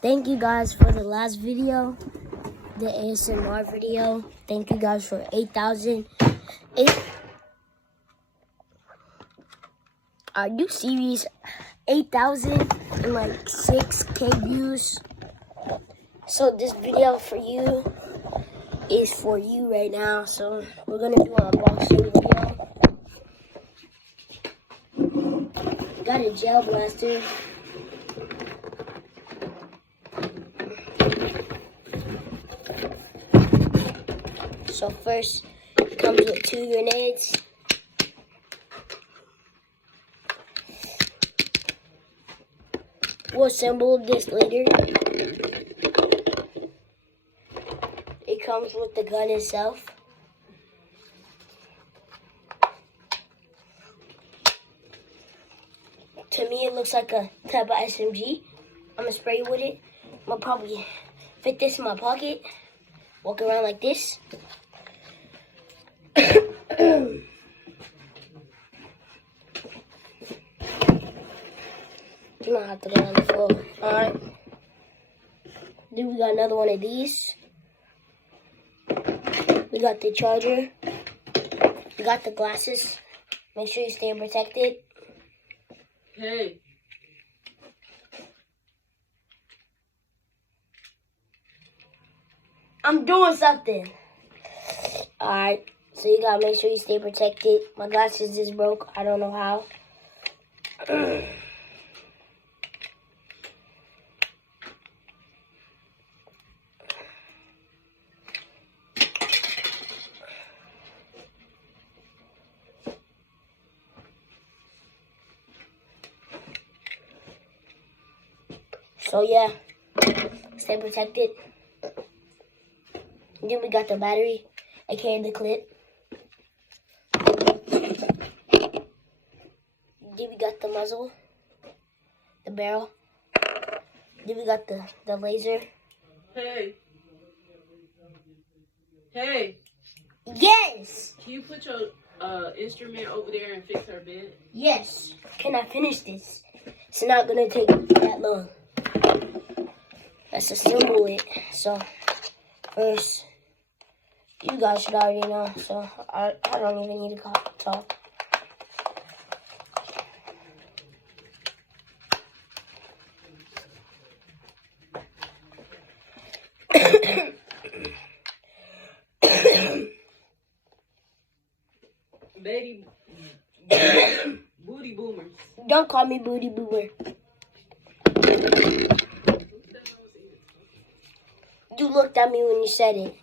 Thank you guys for the last video, the ASMR video. Thank you guys for 8,000. Are you serious? 8,000 and like 6K views. So this video for you is for you right now. So we're gonna do an unboxing video. Got a gel blaster. So first, it comes with 2 grenades. We'll assemble this later. It comes with the gun itself. To me, it looks like a type of SMG. I'm gonna spray with it. I'm gonna probably fit this in my pocket. Walk around like this. You don't have to go on the floor. Alright. Then we got another one of these. We got the charger. We got the glasses. Make sure you stay protected. Hey. I'm doing something. Alright. So you gotta make sure you stay protected. My glasses just broke. I don't know how. So yeah, stay protected. Then we got the battery, aka the clip. Then we got the muzzle, the barrel. Then we got the laser. Hey. Hey. Yes! Can you put your instrument over there and fix her bed? Yes. Can I finish this? It's not gonna take that long. Let's assemble it. So first, you guys should already know. So I don't even need to talk. Baby. Booty boomers. Don't call me booty boomer. You looked at me when you said it.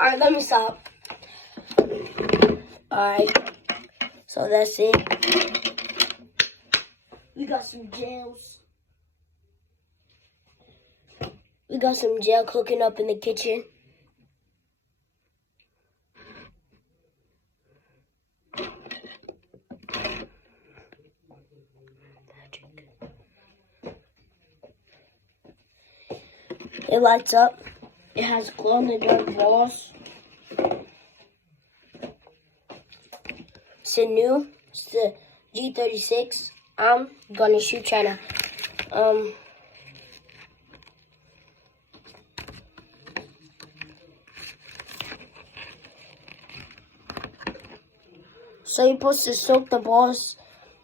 Alright, let me stop. Alright, so that's it. We got some gels. We got some gel cooking up in the kitchen. It lights up. It has glow-in-the-dark walls. It's a new. It's the G36. I'm gonna shoot China. So you're supposed to soak the balls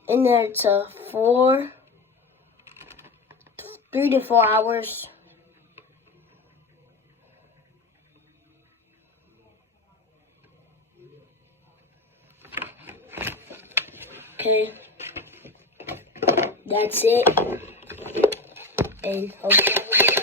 in there to 3 to 4 hours. Okay. That's it. And hope you have a good